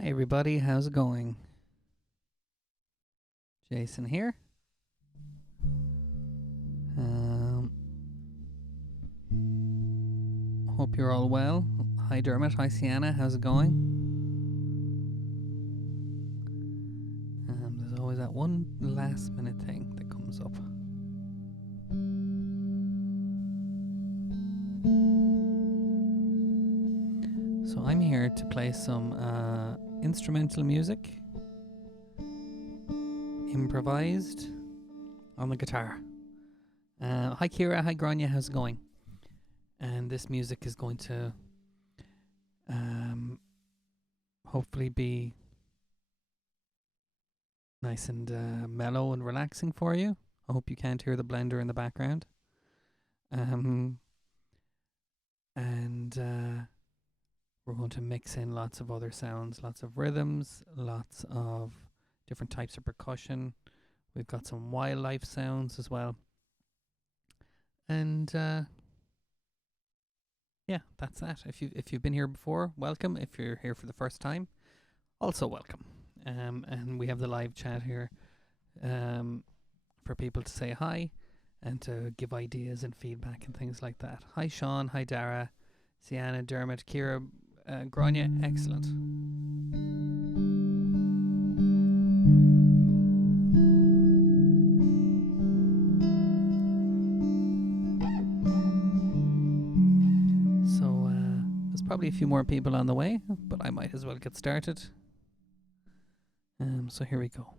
Hi everybody, how's it going? Jason here. Hope you're all well. Hi Dermot, hi Sienna, how's it going? There's always that one last minute thing that comes up. So I'm here to play some instrumental music, improvised on the guitar. Hi Kira, hi Grania, how's it going? And this music is going to hopefully be nice and mellow and relaxing for you. I hope you can't hear the blender in the background. And we're going to mix in lots of other sounds, lots of rhythms, lots of different types of percussion. We've got some wildlife sounds as well. And yeah, that's that. If you've been here before, welcome. If you're here for the first time, also welcome. And we have the live chat here for people to say hi and to give ideas and feedback and things like that. Hi Sean, hi Dara, Sienna, Dermot, Kira, Grania, excellent. So there's probably a few more people on the way, but I might as well get started. So here we go.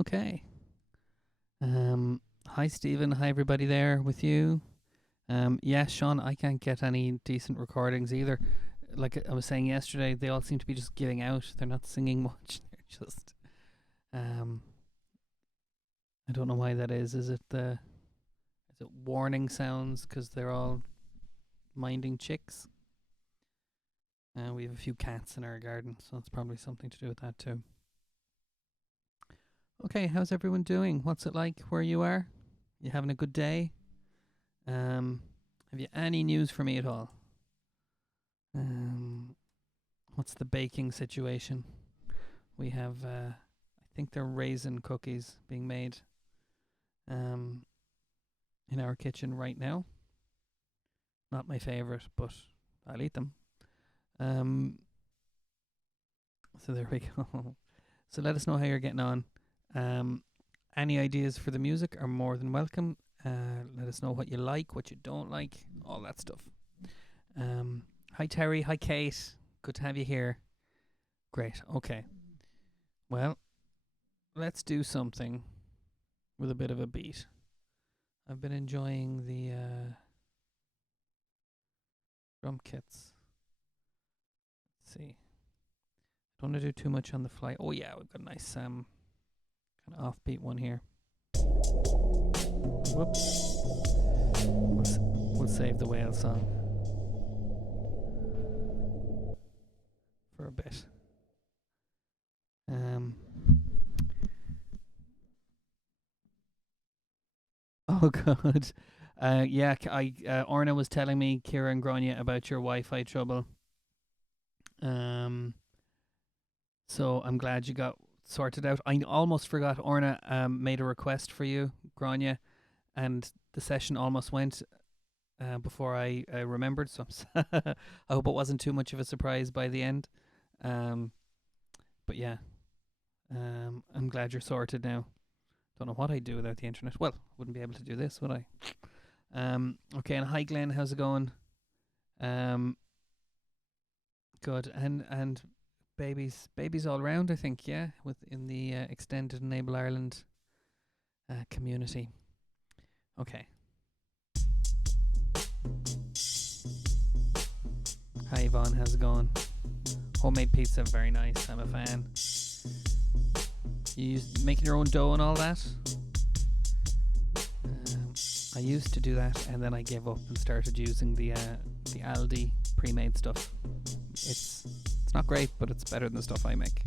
Okay. Hi Stephen. Hi everybody there with you. Yeah, Sean, I can't get any decent recordings either. Like I was saying yesterday, they all seem to be just giving out. They're not singing much. They're just I don't know why that is. Is it warning sounds because they're all minding chicks? We have a few cats in our garden, so it's probably something to do with that too. Okay, how's everyone doing? What's it like where you are? You having a good day? Have you any news for me at all? What's the baking situation? We have, I think they're raisin cookies being made in our kitchen right now. Not my favourite, but I'll eat them. So there we go. So let us know how you're getting on. Any ideas for the music are more than welcome. Let us know what you like, what you don't like, all that stuff. Hi Terry, hi Kate. Good to have you here. Great. Okay. Well, let's do something with a bit of a beat. I've been enjoying the drum kits. Let's see. Don't want to do too much on the fly. Oh yeah, we've got a nice kind of offbeat one here. Whoops. We'll save the whale song for a bit. Oh god. Yeah, Orna was telling me, Kira and Grania, about your Wi-Fi trouble. So I'm glad you got sorted out. I almost forgot. Orna made a request for you, Grania, and the session almost went before I remembered. So I hope it wasn't too much of a surprise by the end. But yeah, I'm glad you're sorted now. Don't know what I'd do without the internet. Well, wouldn't be able to do this, would I? Okay, and hi Glenn, how's it going? Good, and babies all around, I think, yeah, within the extended Enable Ireland community. Okay. Hi Yvonne, how's it going? Homemade pizza, very nice. I'm a fan. You making your own dough and all that? I used to do that, and then I gave up and started using the Aldi pre-made stuff. It's not great, but it's better than the stuff I make.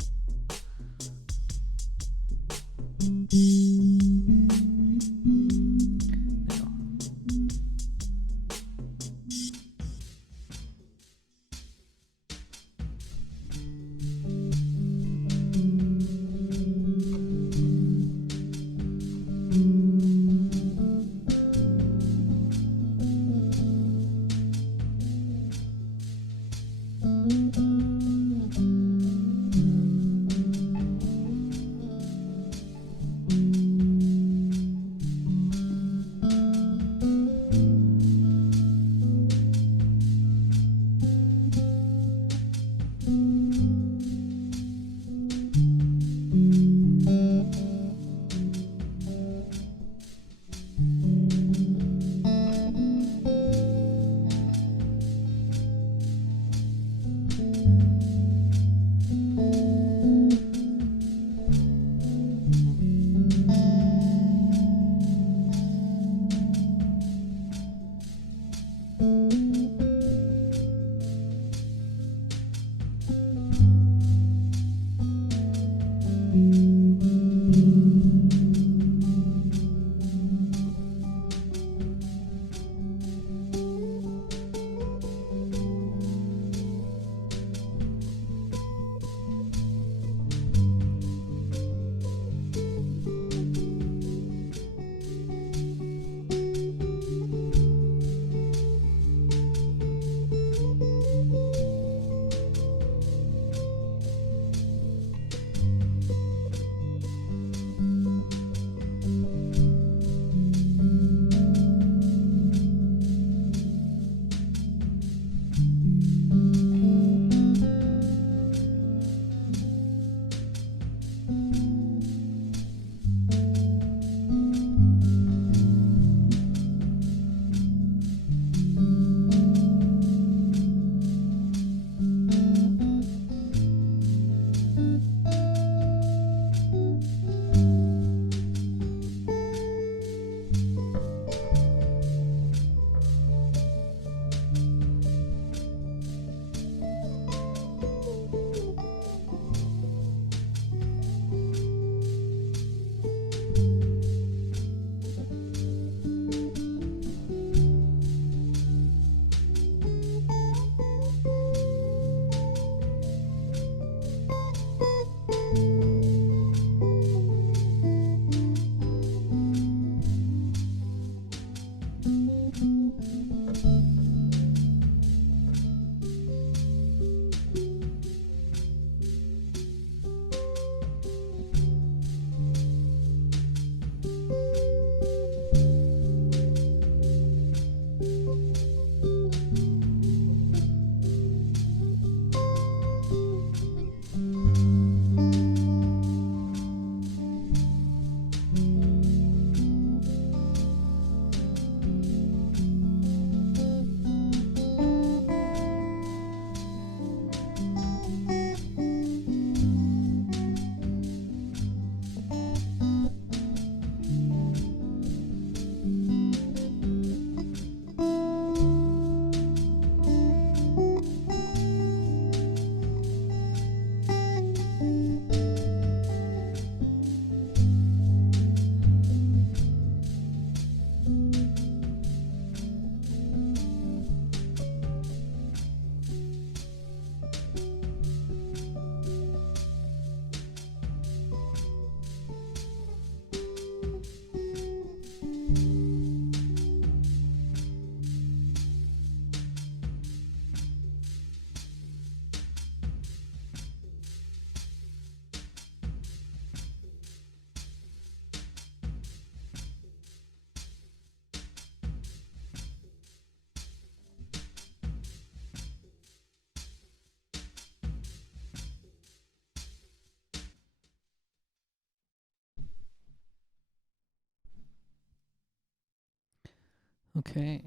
Okay.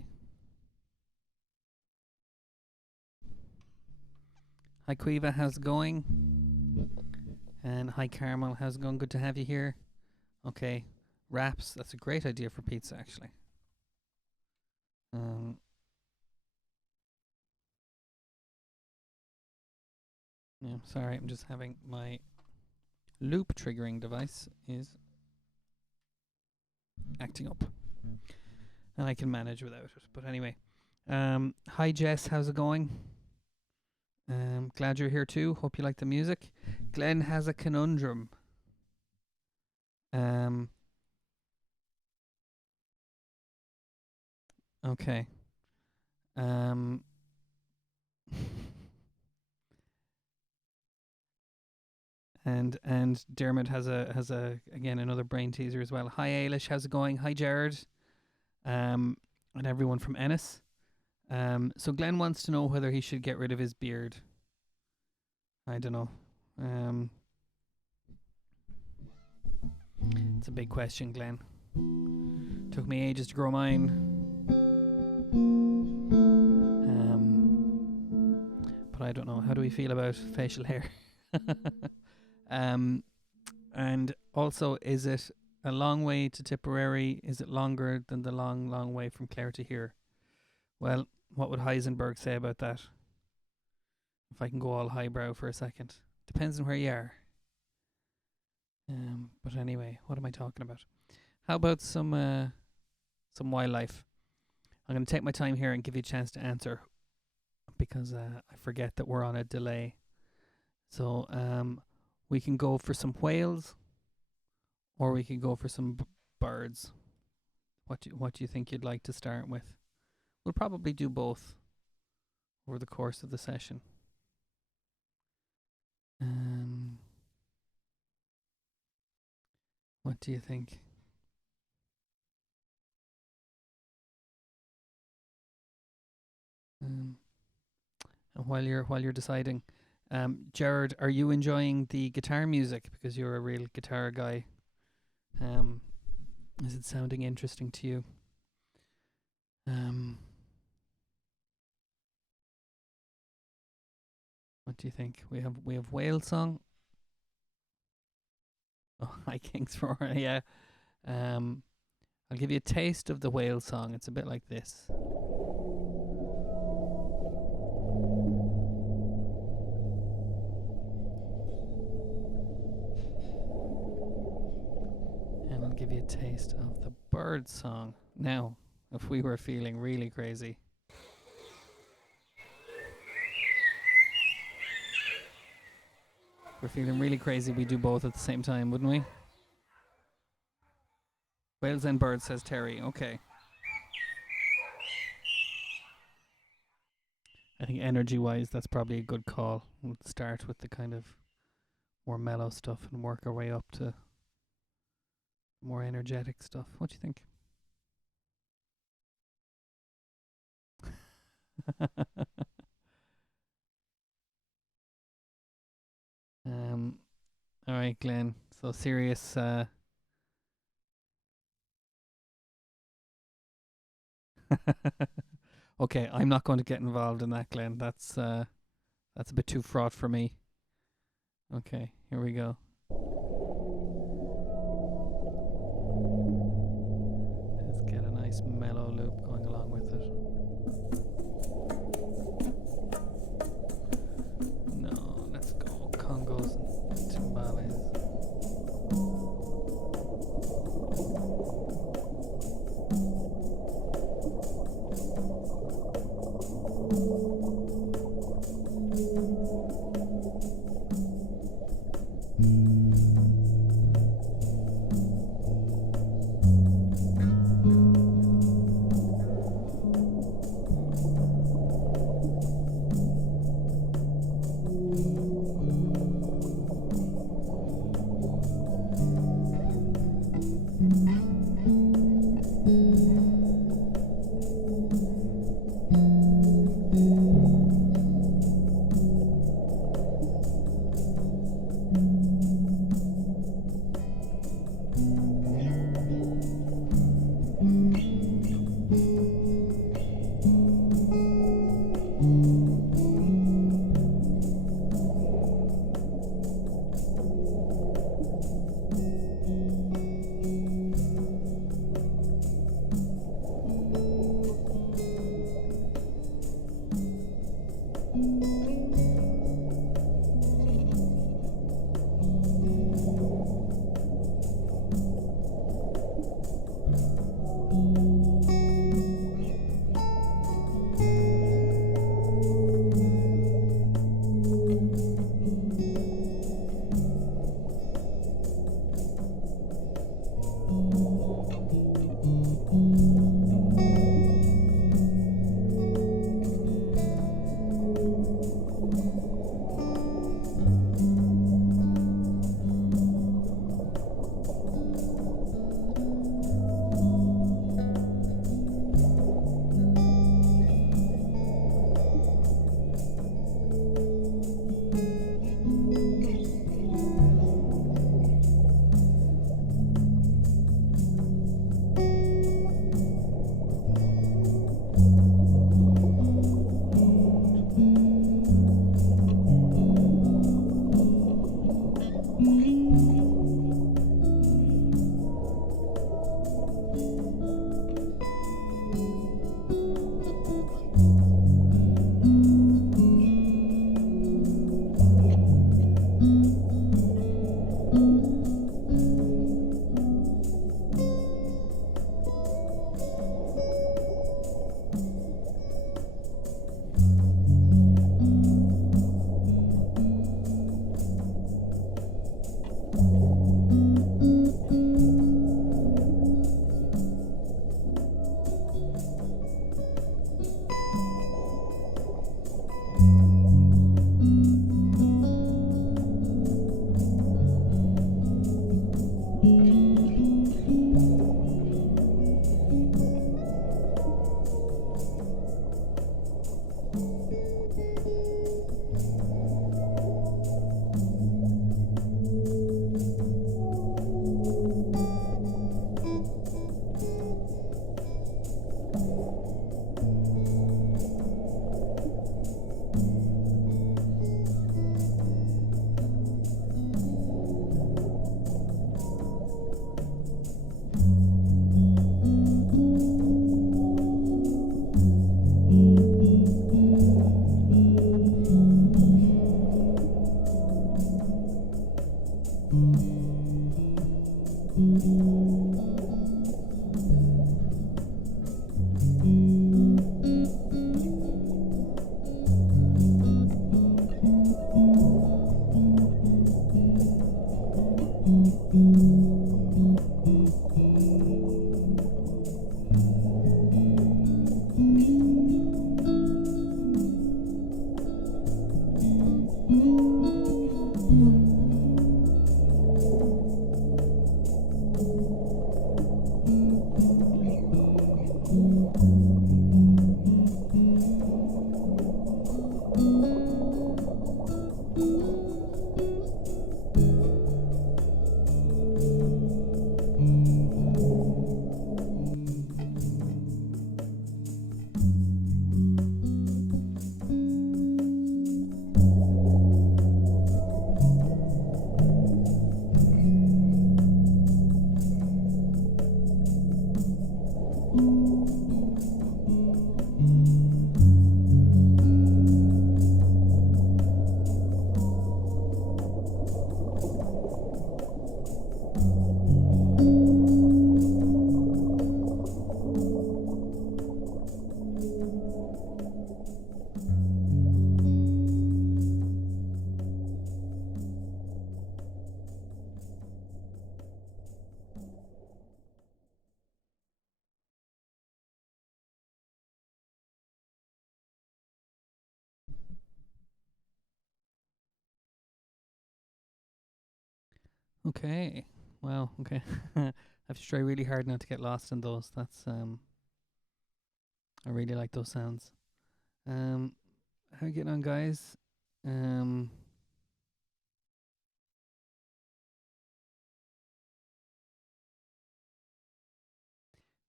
Hi Quiva, how's it going? And hi Carmel, how's it going? Good to have you here. Okay, wraps. That's a great idea for pizza, actually. Yeah, sorry, I'm just having my loop triggering device is acting up, and I can manage without it. But anyway, hi Jess, how's it going? Glad you're here too. Hope you like the music. Glenn has a conundrum. Okay. And Dermot has a again another brain teaser as well. Hi Ailish, how's it going? Hi Jared. And everyone from Ennis. So Glenn wants to know whether he should get rid of his beard. I don't know. It's a big question, Glenn. Took me ages to grow mine. But I don't know. How do we feel about facial hair? And also, is it a long way to Tipperary? Is it longer than the long, long way from Clare to here? Well, what would Heisenberg say about that? If I can go all highbrow for a second. Depends on where you are. But anyway, what am I talking about? How about some wildlife? I'm going to take my time here and give you a chance to answer, because I forget that we're on a delay. So we can go for some whales, or we can go for some birds. What do you think you'd like to start with? We'll probably do both over the course of the session. What do you think? And while you're deciding, Jared, are you enjoying the guitar music? Because you're a real guitar guy. Is it sounding interesting to you? What do you think? We have whale song. Oh, hi King's Roar. Yeah. I'll give you a taste of the whale song. It's a bit like this. And I'll give you a taste of the bird song. Now, if we were feeling really crazy. If we're feeling really crazy, we do both at the same time, wouldn't we? Whales and birds, says Terry. Okay. I think energy-wise, that's probably a good call. We'll start with the kind of more mellow stuff and work our way up to more energetic stuff. What do you think? All right, Glenn. So serious. Okay, I'm not going to get involved in that, Glenn. That's a bit too fraught for me. Okay, here we go. Let's get a nice mellow loop going along with it. No, let's go congos and timbales. Okay. Wow. Okay. I have to try really hard not to get lost in those. I really like those sounds. Um, how you getting on, guys? Um,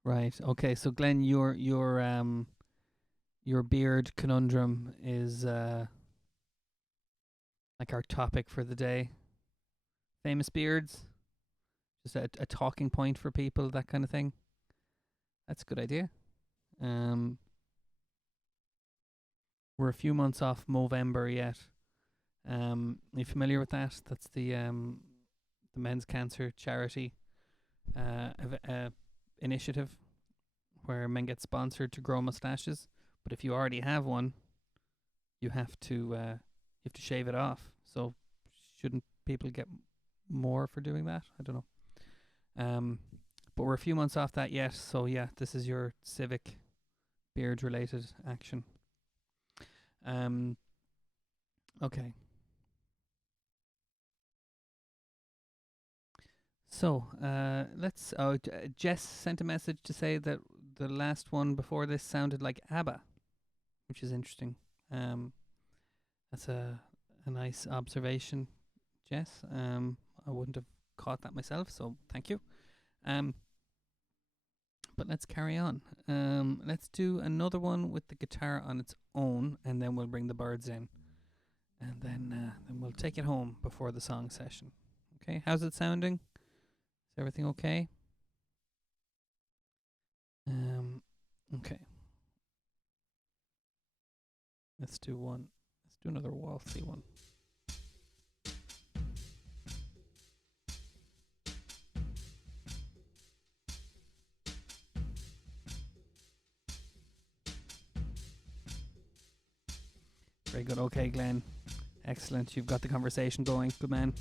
right. Okay. So, Glenn, your beard conundrum is like our topic for the day. Famous beards, just a talking point for people, that kind of thing. That's a good idea. Um, We're a few months off Movember yet. Are you familiar with that? That's the men's cancer charity initiative where men get sponsored to grow mustaches. But if you already have one, you have to shave it off. So shouldn't people get more for doing that? I don't know. But we're a few months off that yet. So yeah, this is your civic beard related action. Okay. So let's. Jess sent a message to say that the last one before this sounded like ABBA, which is interesting. That's a nice observation, Jess. I wouldn't have caught that myself, so thank you. But let's carry on. Let's do another one with the guitar on its own, and then we'll bring the birds in, and then we'll take it home before the song session. Okay, how's it sounding? Is everything okay? Okay. Let's do one. Let's do another waltzy one. Very good. Okay, Glenn. Excellent. You've got the conversation going. Good man.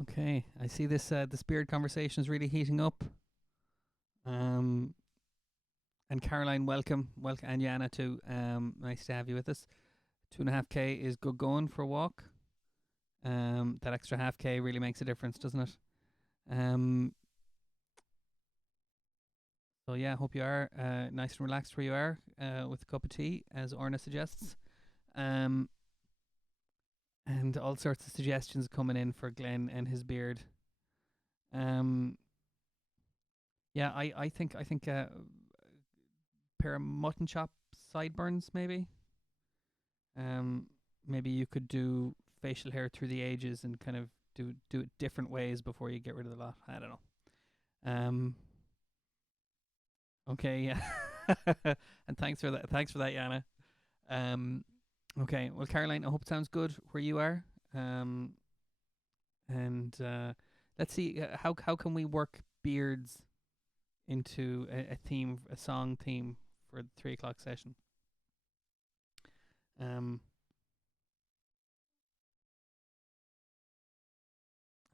Okay, I see this beard conversation is really heating up. Um, and Caroline, welcome, and Yana too. Nice to have you with us. 2.5k is good going for a walk. That extra half k really makes a difference, doesn't it? So yeah, hope you are nice and relaxed where you are with a cup of tea, as Orna suggests. And all sorts of suggestions coming in for Glenn and his beard. Yeah, I think pair of mutton chop sideburns maybe. Maybe you could do facial hair through the ages and kind of do it different ways before you get rid of the lot. I don't know. Okay, yeah. And thanks for that, Yana. Okay, well, Caroline, I hope it sounds good where you are. And let's see, how can we work beards into a theme, a song theme for the 3 o'clock session? I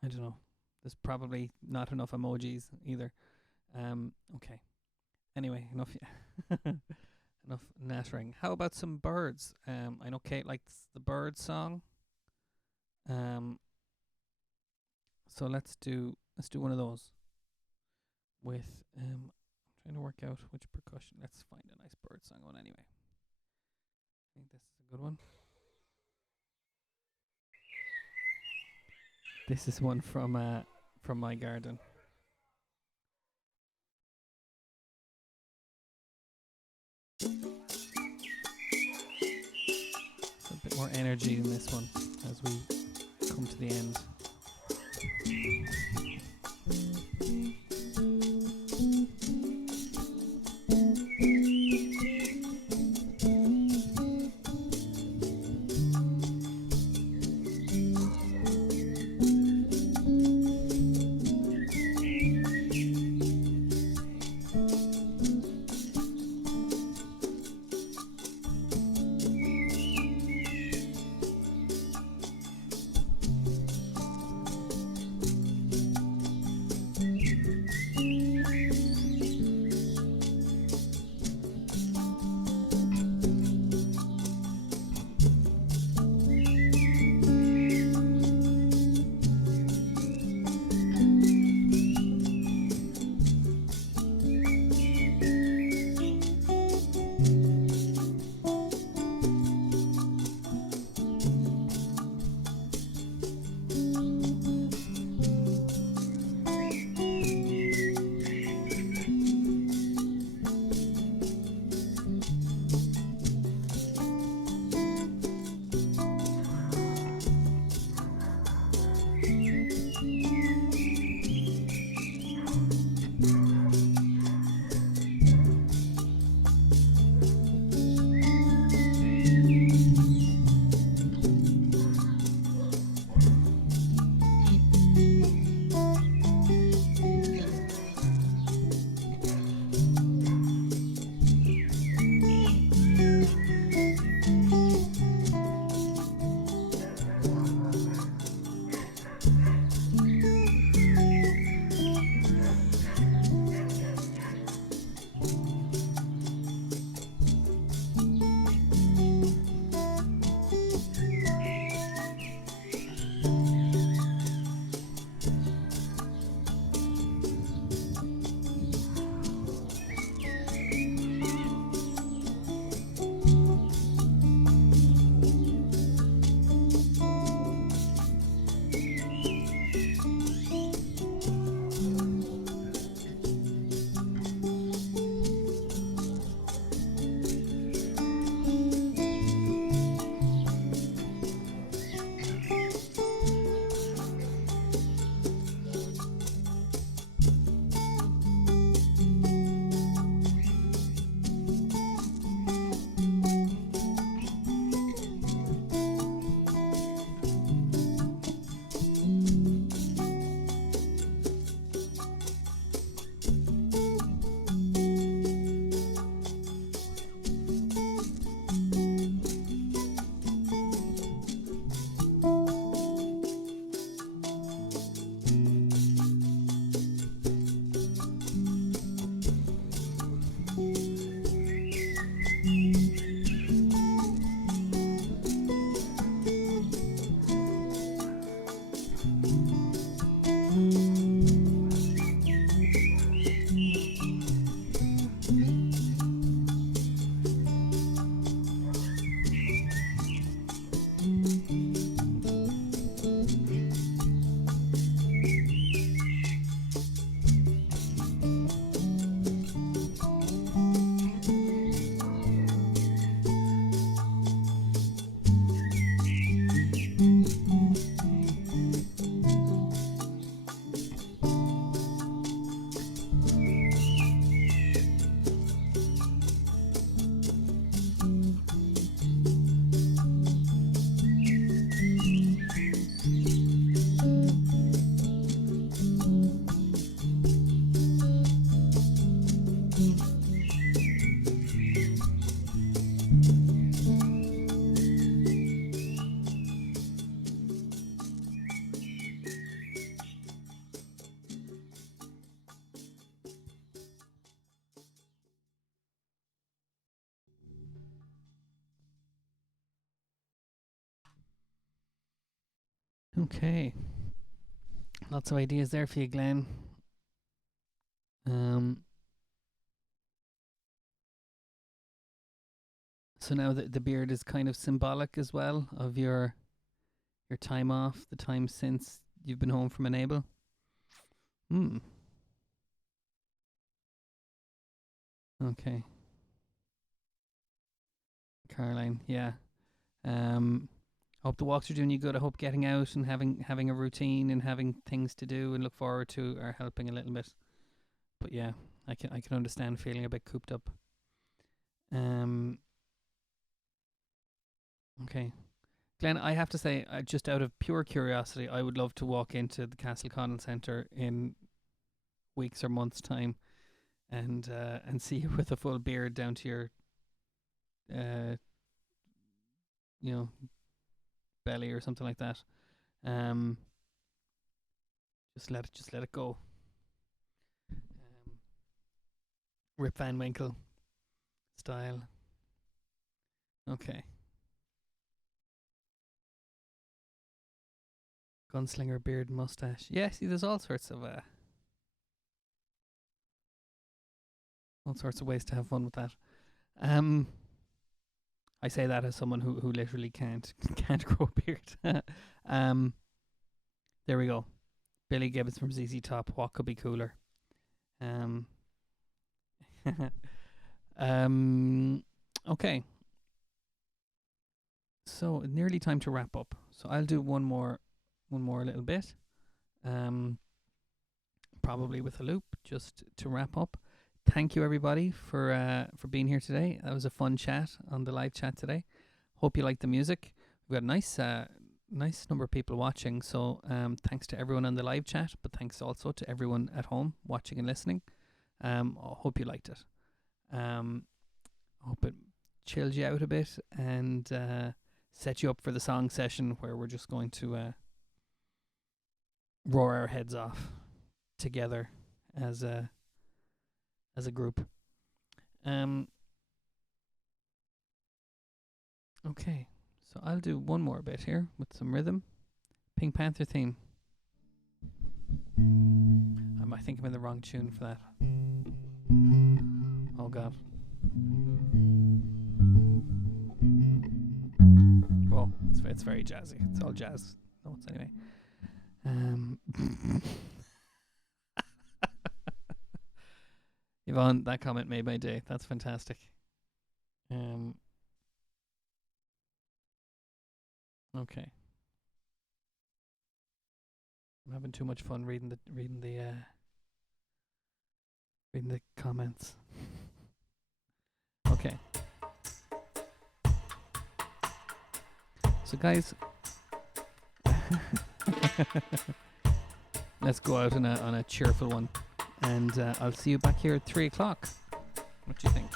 don't know. There's probably not enough emojis either. Okay. Anyway, enough enough nattering. How about some birds? I know Kate likes the bird song. So let's do one of those with I'm trying to work out which percussion. Let's find a nice bird song one anyway. I think this is a good one. This is one from my garden. A bit more energy in this one as we come to the end. Okay. Lots of ideas there for you, Glenn. So now the beard is kind of symbolic as well of your time off, the time since you've been home from Enable. Okay. Caroline, yeah. Hope the walks are doing you good. I hope getting out and having a routine and having things to do and look forward to are helping a little bit. But yeah, I can understand feeling a bit cooped up. Okay. Glenn, I have to say, just out of pure curiosity, I would love to walk into the Castle Connell Centre in weeks or months' time, and see you with a full beard down to your, belly or something like that. Just let it go. Rip Van Winkle style. Okay. Gunslinger beard mustache. Yeah, see, there's all sorts of ways to have fun with that. I say that as someone who literally can't grow a beard. There we go. Billy Gibbons from ZZ Top. What could be cooler? Okay. So nearly time to wrap up. So I'll do one more little bit. Probably with a loop, just to wrap up. Thank you everybody for being here today. That was a fun chat on the live chat today. Hope you liked the music. We've got a nice number of people watching. So thanks to everyone on the live chat, but thanks also to everyone at home watching and listening. I hope you liked it. Hope it chilled you out a bit and set you up for the song session where we're just going to roar our heads off together as a group. Okay, so I'll do one more bit here with some rhythm. Pink Panther theme. I think I'm in the wrong tune for that. Oh god. Well, it's very jazzy. It's all jazz notes anyway. Yvonne, that comment made my day. That's fantastic. Okay. I'm having too much fun reading the comments. Okay. So guys, let's go out on a cheerful one, and I'll see you back here at 3:00. What do you think?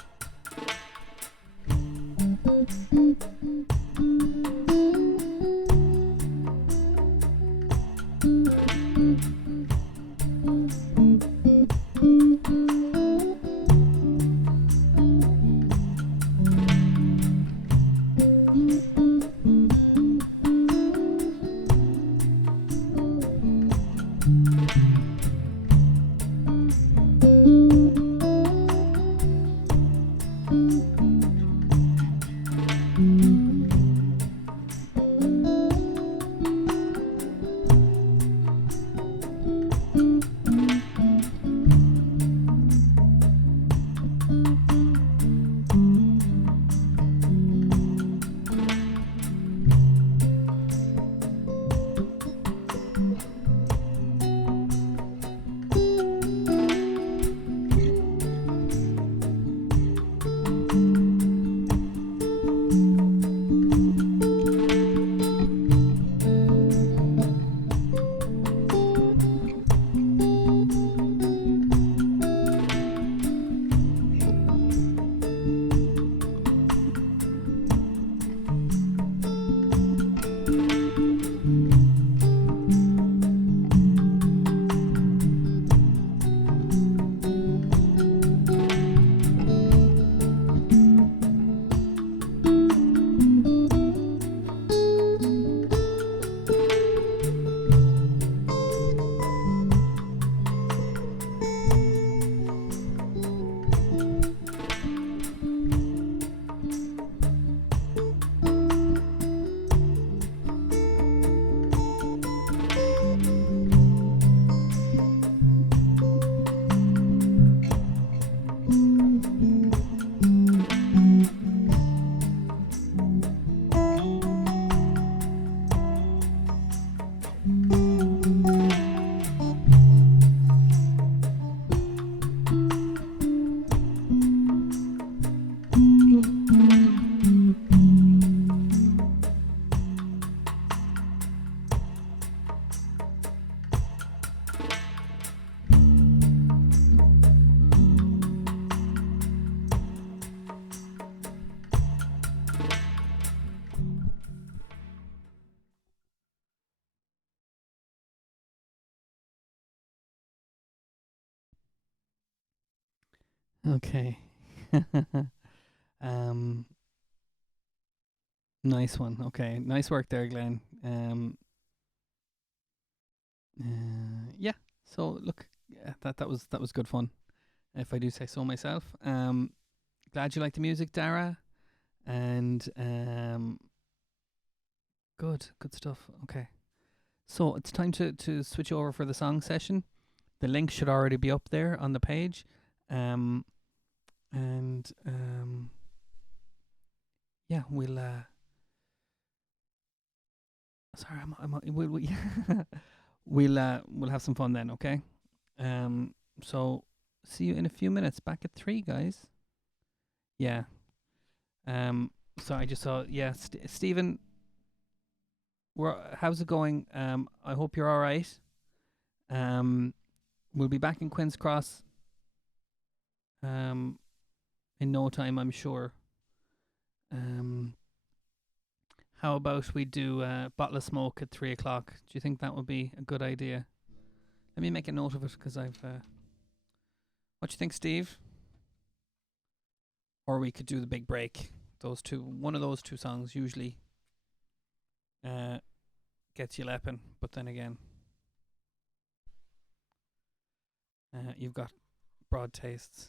Okay. um, nice one. Okay, nice work there, Glenn. Yeah. So look, yeah, that was good fun, if I do say so myself. Glad you like the music, Dara, and good stuff. Okay, so it's time to switch over for the song session. The link should already be up there on the page, um, and yeah, we'll sorry, we'll we'll have some fun then. Okay, so see you in a few minutes. Back at 3, guys. Yeah. So I just saw. Yeah, Stephen. How's it going? I hope you're all right. Um, we'll be back in Quinns Cross. Um, in no time, I'm sure. Um, how about we do a bottle of smoke at 3 o'clock? Do you think that would be a good idea? Let me make a note of it because I've. What do you think, Steve? Or we could do the big break. Those two, one of those two songs usually uh, gets you lepping, but then again, you've got broad tastes.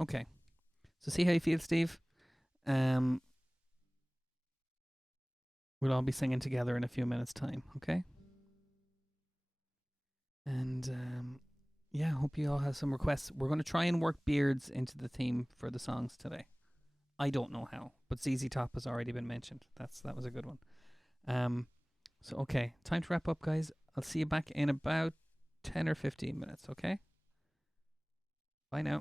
Okay, so see how you feel, Steve. Um, we'll all be singing together in a few minutes' time. Okay, and yeah, hope you all have some requests. We're going to try and work beards into the theme for the songs today. I don't know how, but ZZ Top has already been mentioned. That was a good one. So okay, time to wrap up, guys. I'll see you back in about 10 or 15 minutes. Okay. Bye now.